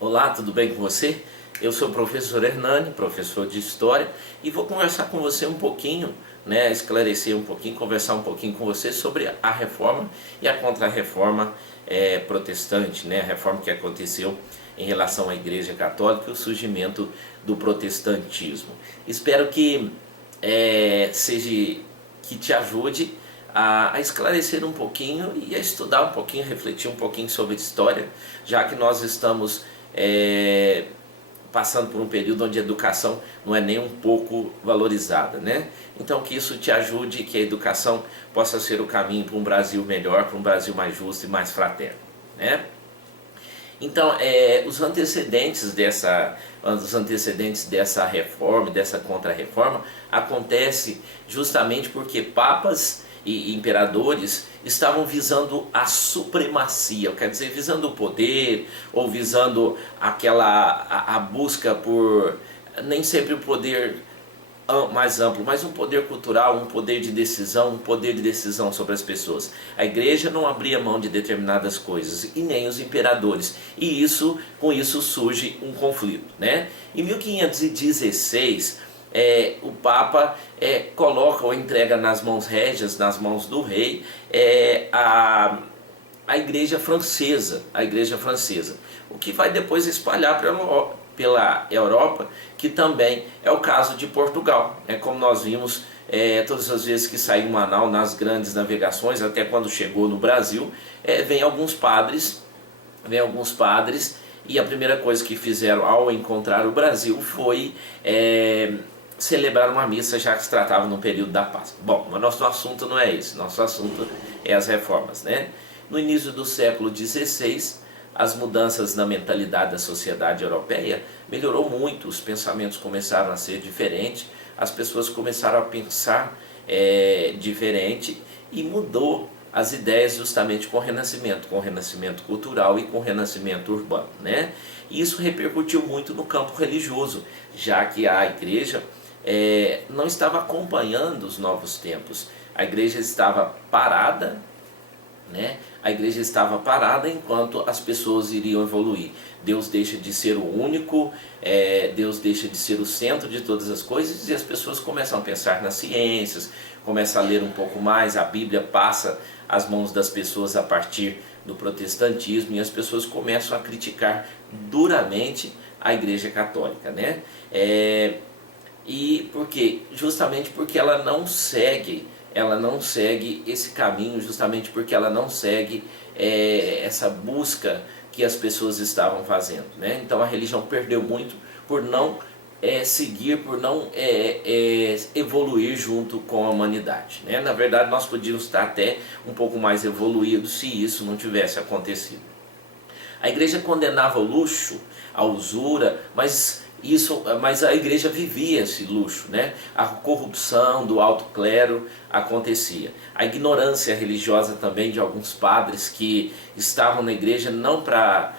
Olá, tudo bem com você? Eu sou o professor Hernani, professor de História, e vou conversar com você um pouquinho, esclarecer um pouquinho, conversar um pouquinho com você sobre a Reforma e a Contra-Reforma protestante, a reforma que aconteceu em relação à Igreja Católica e o surgimento do protestantismo. Espero que que te ajude a esclarecer um pouquinho e a estudar um pouquinho, refletir um pouquinho sobre história, já que nós estamos passando por um período onde a educação não é nem um pouco valorizada, Então que isso te ajude, que a educação possa ser o caminho para um Brasil melhor, para um Brasil mais justo e mais fraterno, Então, os antecedentes dessa reforma, dessa contra-reforma, acontece justamente porque papas e imperadores estavam visando a supremacia, quer dizer, visando o poder, ou visando a busca por, nem sempre o poder mais amplo, mas um poder cultural, um poder de decisão sobre as pessoas. A igreja não abria mão de determinadas coisas, e nem os imperadores, e com isso surge um conflito, Em 1516, o Papa coloca ou entrega nas mãos régias, nas mãos do rei, a igreja francesa, o que vai depois espalhar pela Europa, que também é o caso de Portugal, como nós vimos todas as vezes que saiu uma nau nas grandes navegações, até quando chegou no Brasil, vem alguns padres, e a primeira coisa que fizeram ao encontrar o Brasil foi celebrar uma missa, já que se tratava no período da Páscoa. Bom, mas nosso assunto não é esse, nosso assunto é as reformas, No início do século XVI, as mudanças na mentalidade da sociedade europeia melhorou muito, os pensamentos começaram a ser diferentes, as pessoas começaram a pensar diferente, e mudou as ideias justamente com o Renascimento cultural e com o Renascimento urbano, E isso repercutiu muito no campo religioso, já que a igreja não estava acompanhando os novos tempos. A igreja estava parada, A igreja estava parada enquanto as pessoas iriam evoluir. Deus deixa de ser o único, Deus deixa de ser o centro de todas as coisas, e as pessoas começam a pensar nas ciências, começam a ler um pouco mais, a Bíblia passa às mãos das pessoas a partir do protestantismo, e as pessoas começam a criticar duramente a Igreja Católica, E justamente porque ela não segue esse caminho, justamente porque ela não segue essa busca que as pessoas estavam fazendo, Então a religião perdeu muito por não seguir, por não evoluir junto com a humanidade, Na verdade, nós podíamos estar até um pouco mais evoluídos se isso não tivesse acontecido. A igreja condenava o luxo, a usura, mas a igreja vivia esse luxo, A corrupção do alto clero acontecia. A ignorância religiosa também de alguns padres que estavam na igreja não para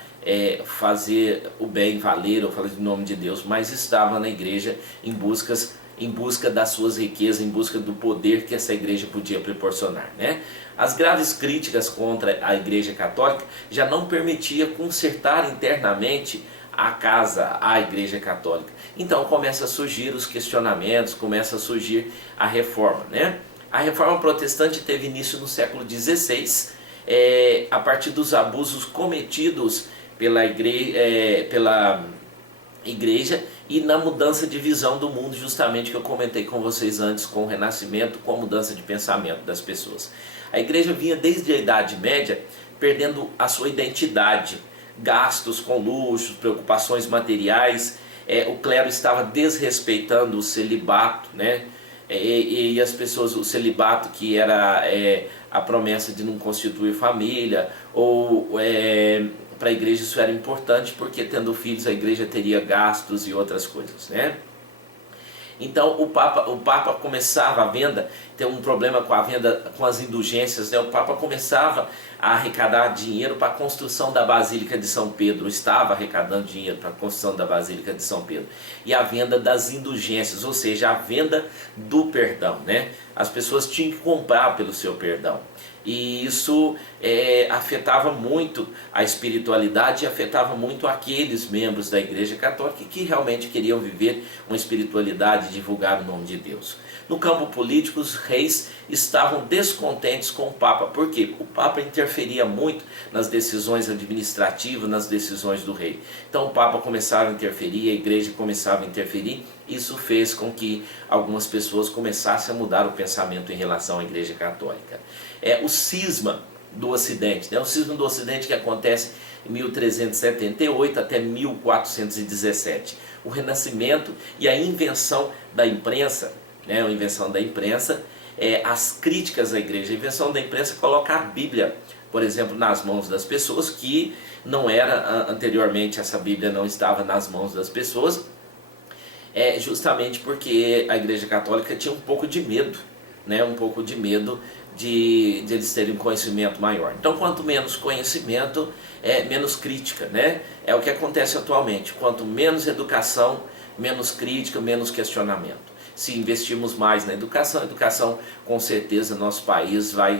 fazer o bem valer ou falar em nome de Deus, mas estavam na igreja em busca das suas riquezas, em busca do poder que essa igreja podia proporcionar, As graves críticas contra a Igreja Católica já não permitia consertar internamente a Igreja Católica. Então começa a surgir os questionamentos, começa a surgir a reforma, A reforma protestante teve início no século XVI, a partir dos abusos cometidos pela igreja e na mudança de visão do mundo, justamente que eu comentei com vocês antes, com o Renascimento, com a mudança de pensamento das pessoas. A igreja vinha desde a Idade Média perdendo a sua identidade, gastos com luxos, preocupações materiais, o clero estava desrespeitando o celibato, e as pessoas, o celibato que era a promessa de não constituir família, ou para a igreja isso era importante porque tendo filhos a igreja teria gastos e outras coisas, Então o Papa começava a venda, tem um problema com a venda, com as indulgências, O Papa começava a arrecadar dinheiro para a construção da Basílica de São Pedro, estava arrecadando dinheiro para a construção da Basílica de São Pedro, e a venda das indulgências, ou seja, a venda do perdão, As pessoas tinham que comprar pelo seu perdão. E isso afetava muito a espiritualidade e afetava muito aqueles membros da Igreja Católica que realmente queriam viver uma espiritualidade e divulgar o nome de Deus. No campo político, os reis estavam descontentes com o Papa, porque o Papa interferia muito nas decisões administrativas, nas decisões do rei. Então o Papa começava a interferir, a Igreja começava a interferir. Isso fez com que algumas pessoas começassem a mudar o pensamento em relação à Igreja Católica. O cisma do Ocidente, o cisma do Ocidente que acontece em 1378 até 1417. O Renascimento e a invenção da imprensa, a invenção da imprensa, as críticas à Igreja. A invenção da imprensa coloca a Bíblia, por exemplo, nas mãos das pessoas, que não era anteriormente, essa Bíblia não estava nas mãos das pessoas, justamente porque a Igreja Católica tinha um pouco de medo, um pouco de medo de eles terem um conhecimento maior. Então, quanto menos conhecimento, menos crítica, É o que acontece atualmente. Quanto menos educação, menos crítica, menos questionamento. Se investirmos mais na educação, com certeza nosso país vai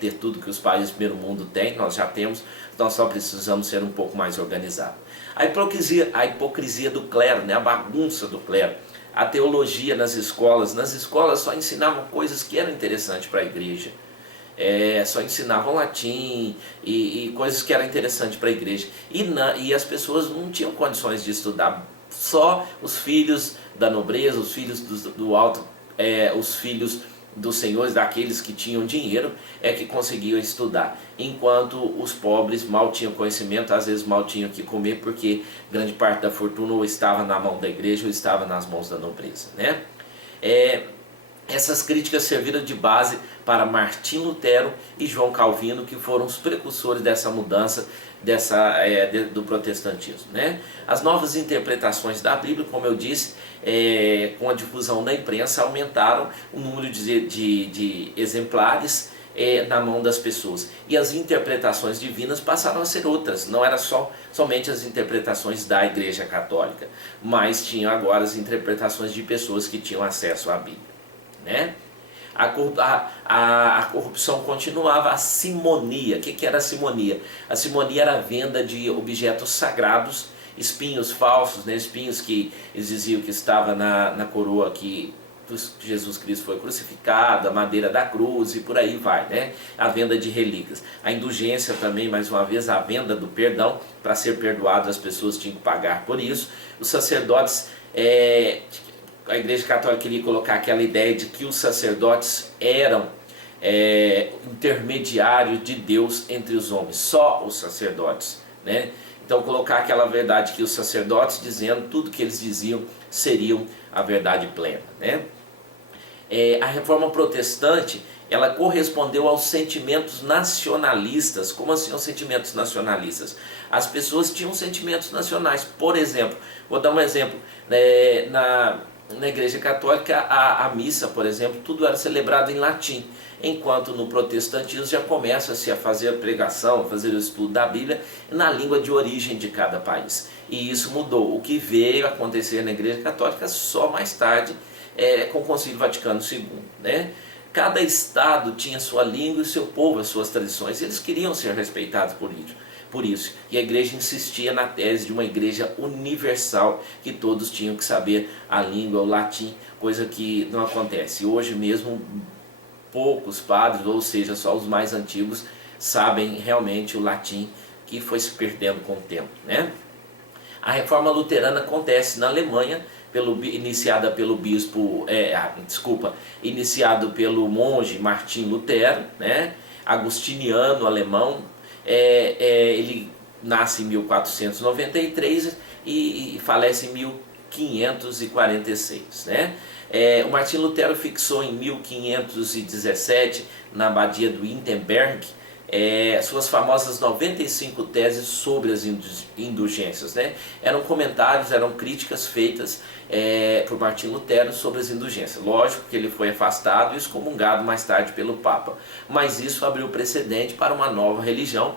ter tudo que os países do primeiro mundo têm, nós já temos, nós só precisamos ser um pouco mais organizados. A hipocrisia do clero, a bagunça do clero, a teologia nas escolas só ensinavam coisas que eram interessantes para a igreja, só ensinavam latim e coisas que eram interessantes para a igreja, e as pessoas não tinham condições de estudar. Só os filhos da nobreza, os filhos do alto, os filhos dos senhores, daqueles que tinham dinheiro, que conseguiam estudar, enquanto os pobres mal tinham conhecimento, às vezes mal tinham o que comer, porque grande parte da fortuna ou estava na mão da igreja ou estava nas mãos da nobreza, Essas críticas serviram de base para Martim Lutero e João Calvino, que foram os precursores dessa mudança do protestantismo. As novas interpretações da Bíblia, como eu disse, com a difusão da imprensa, aumentaram o número de exemplares na mão das pessoas. E as interpretações divinas passaram a ser outras. Não era somente as interpretações da Igreja Católica, mas tinham agora as interpretações de pessoas que tinham acesso à Bíblia. A corrupção continuava. A simonia. O que era a simonia? A simonia era a venda de objetos sagrados, espinhos falsos, espinhos que eles diziam que estava na coroa que Jesus Cristo foi crucificado, a madeira da cruz e por aí vai, A venda de relíquias. A indulgência também, mais uma vez, a venda do perdão. Para ser perdoado as pessoas tinham que pagar por isso. Os sacerdotes, a Igreja Católica queria colocar aquela ideia de que os sacerdotes eram intermediários de Deus entre os homens, só os sacerdotes, Então colocar aquela verdade que os sacerdotes, dizendo tudo que eles diziam, seriam a verdade plena, A Reforma Protestante, ela correspondeu aos sentimentos nacionalistas. Como assim os sentimentos nacionalistas? As pessoas tinham sentimentos nacionais. Por exemplo, vou dar um exemplo, na Igreja Católica, a missa, por exemplo, tudo era celebrado em latim, enquanto no protestantismo já começa-se a fazer a pregação, a fazer o estudo da Bíblia na língua de origem de cada país. E isso mudou. O que veio acontecer na Igreja Católica só mais tarde, com o Concílio Vaticano II. Cada estado tinha sua língua e seu povo, as suas tradições. Eles queriam ser respeitados por isso. E a igreja insistia na tese de uma igreja universal, que todos tinham que saber a língua, o latim, coisa que não acontece. Hoje mesmo, poucos padres, ou seja, só os mais antigos, sabem realmente o latim, que foi se perdendo com o tempo. A Reforma Luterana acontece na Alemanha, iniciada pelo monge Martim Lutero, agustiniano alemão. Ele nasce em 1493 e falece em 1546. O Martim Lutero fixou em 1517, na abadia do Wittenberg, suas famosas 95 teses sobre as indulgências. Eram comentários, eram críticas feitas por Martim Lutero sobre as indulgências. Lógico que ele foi afastado e excomungado mais tarde pelo Papa, mas isso abriu precedente para uma nova religião,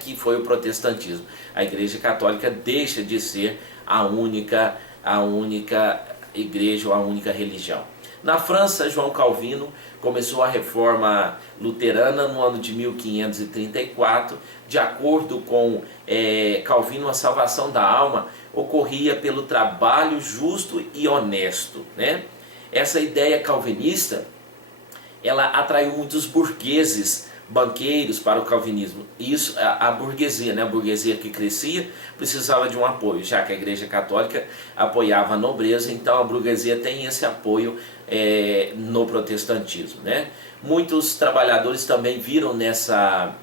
que foi o protestantismo. A Igreja Católica deixa de ser a única igreja ou a única religião. Na França, João Calvino começou a reforma luterana no ano de 1534. De acordo com Calvino, a salvação da alma ocorria pelo trabalho justo e honesto, né? Essa ideia calvinista, ela atraiu muitos burgueses, banqueiros para o calvinismo. Isso, a burguesia, né? A burguesia que crescia precisava de um apoio, já que a Igreja Católica apoiava a nobreza, então a burguesia tem esse apoio no protestantismo, né? Muitos trabalhadores também viram nessa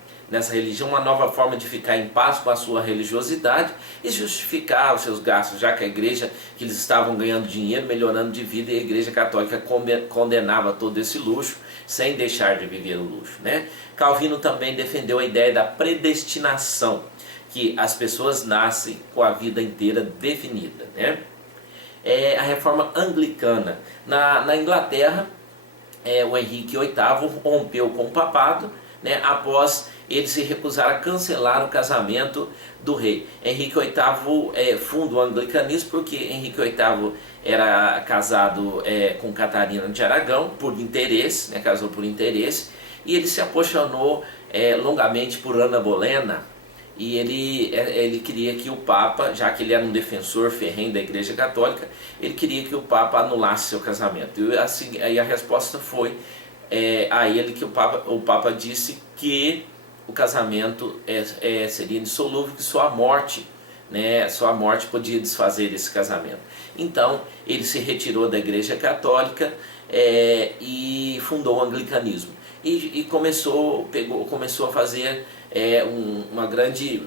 religião uma nova forma de ficar em paz com a sua religiosidade e justificar os seus gastos, já que a igreja, que eles estavam ganhando dinheiro, melhorando de vida, e a Igreja Católica condenava todo esse luxo sem deixar de viver o luxo, né? Calvino também defendeu a ideia da predestinação, que as pessoas nascem com a vida inteira definida, né? A reforma anglicana. Na Inglaterra, o Henrique VIII rompeu com o papado, né, após ele se recusar a cancelar o casamento do rei. Henrique VIII funda o anglicanismo porque Henrique VIII era casado com Catarina de Aragão por interesse, né, casou por interesse, e ele se apaixonou longamente por Ana Bolena, e ele queria que o Papa, já que ele era um defensor ferrenho da Igreja Católica, ele queria que o Papa anulasse seu casamento. E assim, aí a resposta foi a ele que o Papa disse que o casamento seria indissolúvel, que só a morte, né, só a morte podia desfazer esse casamento. Então ele se retirou da Igreja Católica e fundou o anglicanismo. E começou a fazer uma grande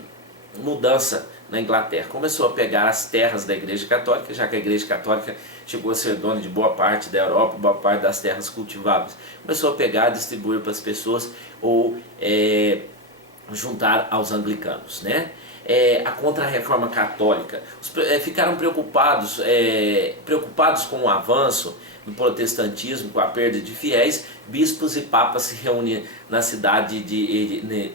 mudança na Inglaterra. Começou a pegar as terras da Igreja Católica, já que a Igreja Católica chegou a ser dona de boa parte da Europa, boa parte das terras cultiváveis. Começou a pegar, distribuir para as pessoas ou juntar aos anglicanos, né? A Contra-Reforma Católica. Ficaram preocupados com o avanço do protestantismo, com a perda de fiéis. Bispos e papas se reúnem na cidade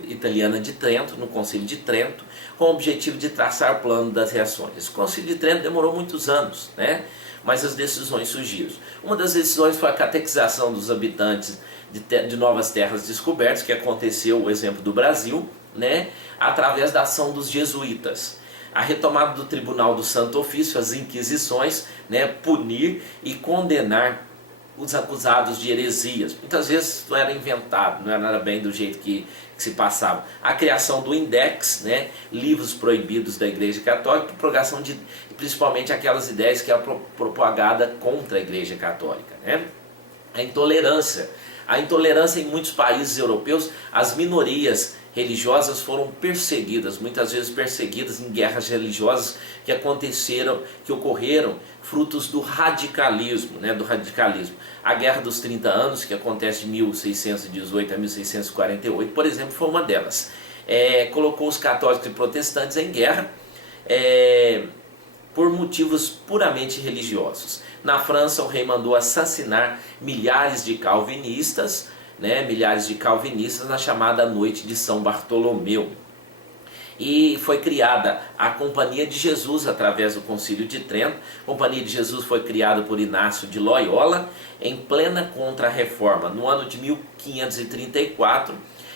italiana de Trento, no Concílio de Trento, com o objetivo de traçar o plano das reações. Esse Concílio de Trento demorou muitos anos, né? Mas as decisões surgiram. Uma das decisões foi a catequização dos habitantes de novas terras descobertas, que aconteceu, o exemplo do Brasil, né, através da ação dos jesuítas. A retomada do Tribunal do Santo Ofício, as inquisições, né, punir e condenar os acusados de heresias. Muitas vezes não era inventado, não era bem do jeito que se passava. A criação do Index, né, livros proibidos da Igreja Católica, propagação de principalmente aquelas ideias que eram propagadas contra a Igreja Católica, né? A intolerância em muitos países europeus, as minorias religiosas foram perseguidas, muitas vezes perseguidas em guerras religiosas que ocorreram frutos do radicalismo, né, do radicalismo. A Guerra dos 30 Anos, que acontece de 1618 a 1648, por exemplo, foi uma delas. Colocou os católicos e protestantes em guerra por motivos puramente religiosos. Na França, o rei mandou assassinar milhares de calvinistas, na chamada Noite de São Bartolomeu. E foi criada a Companhia de Jesus através do Concílio de Trento. A Companhia de Jesus foi criada por Inácio de Loyola em plena Contra-Reforma. No ano de 1534,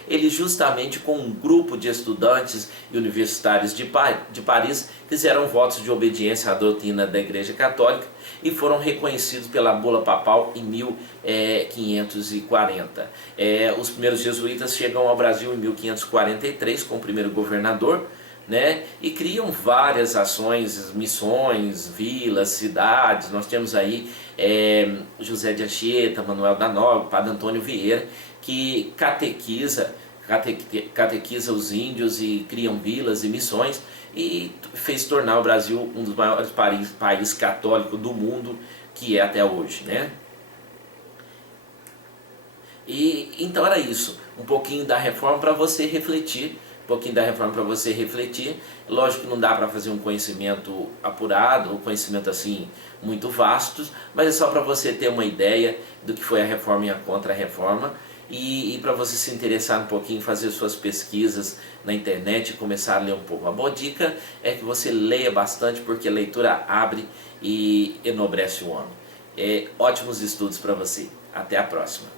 ele justamente com um grupo de estudantes e universitários de Paris fizeram votos de obediência à doutrina da Igreja Católica e foram reconhecidos pela bula papal em 1540. Os primeiros jesuítas chegam ao Brasil em 1543 com o primeiro governador, né, e criam várias ações, missões, vilas, cidades. Nós temos aí José de Anchieta, Manuel da Nóbrega, Padre Antônio Vieira, que catequiza os índios e criam vilas e missões, e fez tornar o Brasil um dos maiores países católicos do mundo, que é até hoje, né? E então era isso, um pouquinho da reforma para você refletir, Lógico que não dá para fazer um conhecimento apurado, um conhecimento assim muito vasto, mas é só para você ter uma ideia do que foi a reforma e a contra-reforma, e para você se interessar um pouquinho, fazer suas pesquisas na internet e começar a ler um pouco. A boa dica é que você leia bastante, porque a leitura abre e enobrece o homem. Ótimos estudos para você. Até a próxima.